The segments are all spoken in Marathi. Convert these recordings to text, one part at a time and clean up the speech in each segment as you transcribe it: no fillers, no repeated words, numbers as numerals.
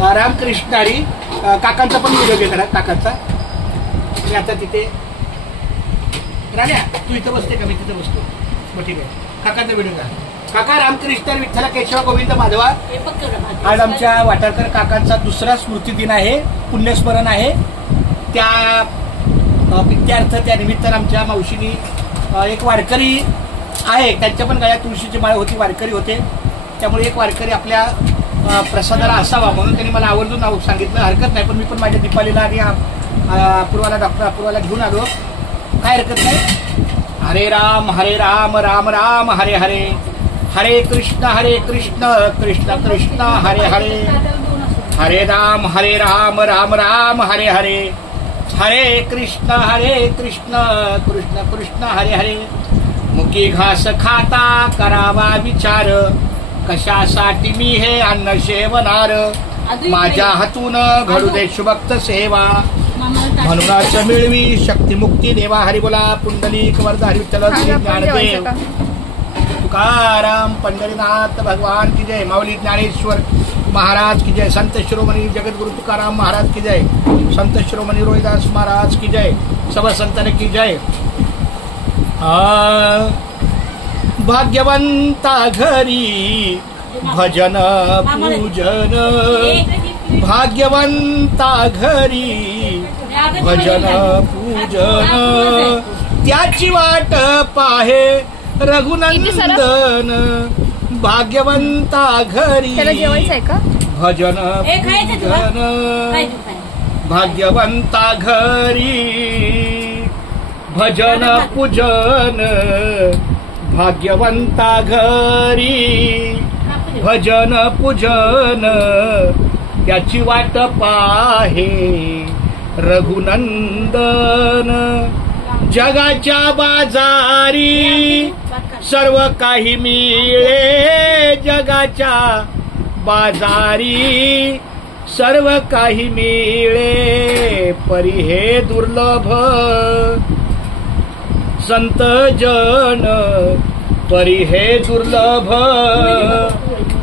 रामकृष्ण हरी काकांचा पण व्हिडिओ घेणार काकांचा. मी आता तिथे राण्या तू इथं बसते का? मी तिथं बसतो. मग ठीक आहे. काकांचा व्हिडिओ घ्या. काका रामकृष्ण विठ्ठल केशव गोविंद माधवा. आज आमच्या वाटारकर काकांचा दुसरा स्मृती दिन आहे, पुण्यस्मरण आहे. त्या प्रित्यार्थ त्या निमित्तानं आमच्या मावशीनी एक वारकरी आहे, त्यांच्या पण गळ्यात तुळशीची माळ होती, वारकरी होते. त्यामुळे एक वारकरी आपल्या प्रसादाला असावा म्हणून त्यांनी मला आवर्जून नाव सांगितलं. हरकत नाही, पण मी पण माझ्या दीपालीला आणि अपूर्वाला डॉक्टर अपूर्वाला घेऊन आलो. काय हरकत नाही. हरे राम राम राम हरे हरे, हरे कृष्ण कृष्ण कृष्ण हरे हरे, हरे राम राम राम हरे हरे, हरे कृष्ण कृष्ण कृष्ण हरे हरे. मुकी घास खाता करावा विचार, कशासाठी मी हे अन्न सेवनार. माझ्या हातून घडू दे शुभक्त सेवा, म्हणूनच मिळवी शक्ती मुक्ती देवा. हरी बोला पुंडलिक वरद हरी विठ्ठल श्री ज्ञानदेव तुकाराम पंढरीनाथ भगवान की जय. माऊली ज्ञानेश्वर महाराज की जय. संत शिरोमणी जगद्गुरु तुकाराम महाराज की जय. संत शिरोमणी रोहिदास महाराज की जय. सब संतन की जय. भाग्यवंता घरी भजन पूजन, भाग्यवंता घरी भजन पूजन, त्याची वाट पाहे रघुनंदन. भाग्यवंता घरी भजन पूजन, भाग्यवंता घरी भजन पूजन, भाग्यवंता घरी भजन पूजन, त्याची वाट पाहे रघुनंदन. जगाच्या बाजारी सर्व काही मिळे, जगाच्या बाजारी सर्व काही मिळे, परी हे दुर्लभ संत जन, परी हे दुर्लभ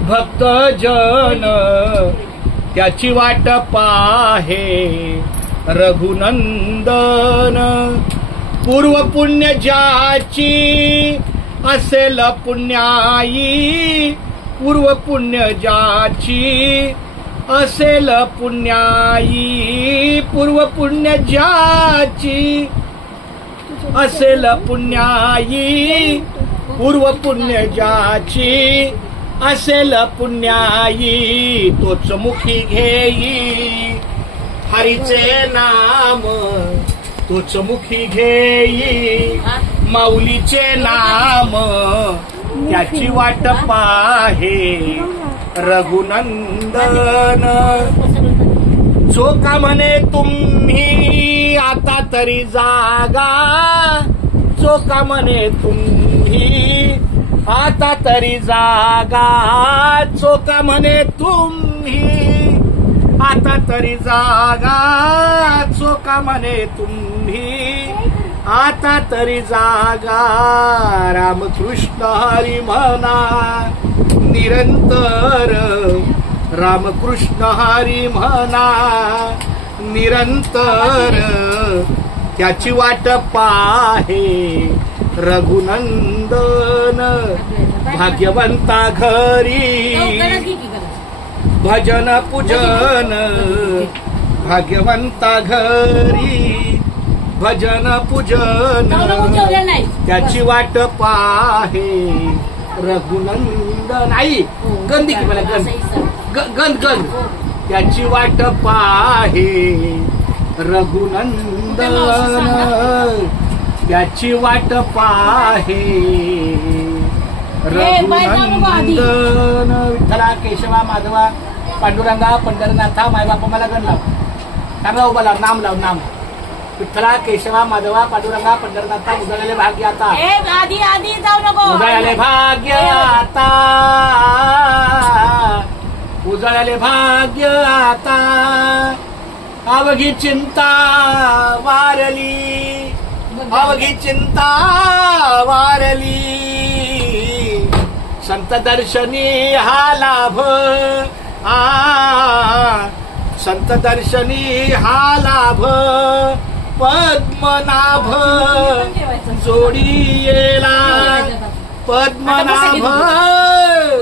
भक्त जन, त्याची वाट पाहे रघुनंदन. पूर्व पुण्य ज्याची असेल पुण्याई, पूर्व पुण्य ज्याची असेल पुण्याई, पूर्व पुण्य ज्याची असेल पुण्याई, पूर्व पुण्य ज्याची असेल पुण्याई, तोच मुखी घेई हरीचे नाम, तोच मुखी घेई माऊलीचे नाम, त्याची वाट पाहे रघुनंदन. जो का म्हणे तुम्ही आता तरी जागा, जो का म्हणे तुम्ही आता तरी जागा, जो का म्हणे तुम्ही आता तरी जागा, जो का म्हणे तुम्ही आता तरी जागा. रामकृष्ण हरी म्हणा निरंतर, रामकृष्ण हरी म्हणा निरंतर, त्याची वाट पाहे रघुनंदन. भाग्यवंता घरी भजन पूजन, भाग्यवंता घरी भजन पूजन, त्याची वाट पाहे रघुनंदन. आई गंदी की मला गंध गंध, त्याची वाट पाहे रघुनंदन, त्याची वाट पाहे रघुनंदन. विठ्ठला केशवा माधवा पांडुरंगा पंढरनाथा मायबापा मला गण लाव, चांगला उभा लाव, नाम लाव, नाम. विठ्ठला केशवा माधवा पांडुरंगा पंढरनाथा. उजळले भाग्य आता, आधी आधी जाऊ नको. उजळले भाग्य आता, उजळले भाग्य आता. अवघी चिंता वारली, अवघी चिंता वारली. संत दर्शनी हा लाभ, संत दर्शनी हा लाभ पद्मनाभ जोडी येला पद्मनाभ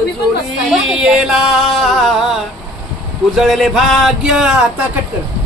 जोडी येला उजळले भाग्य आता कट कर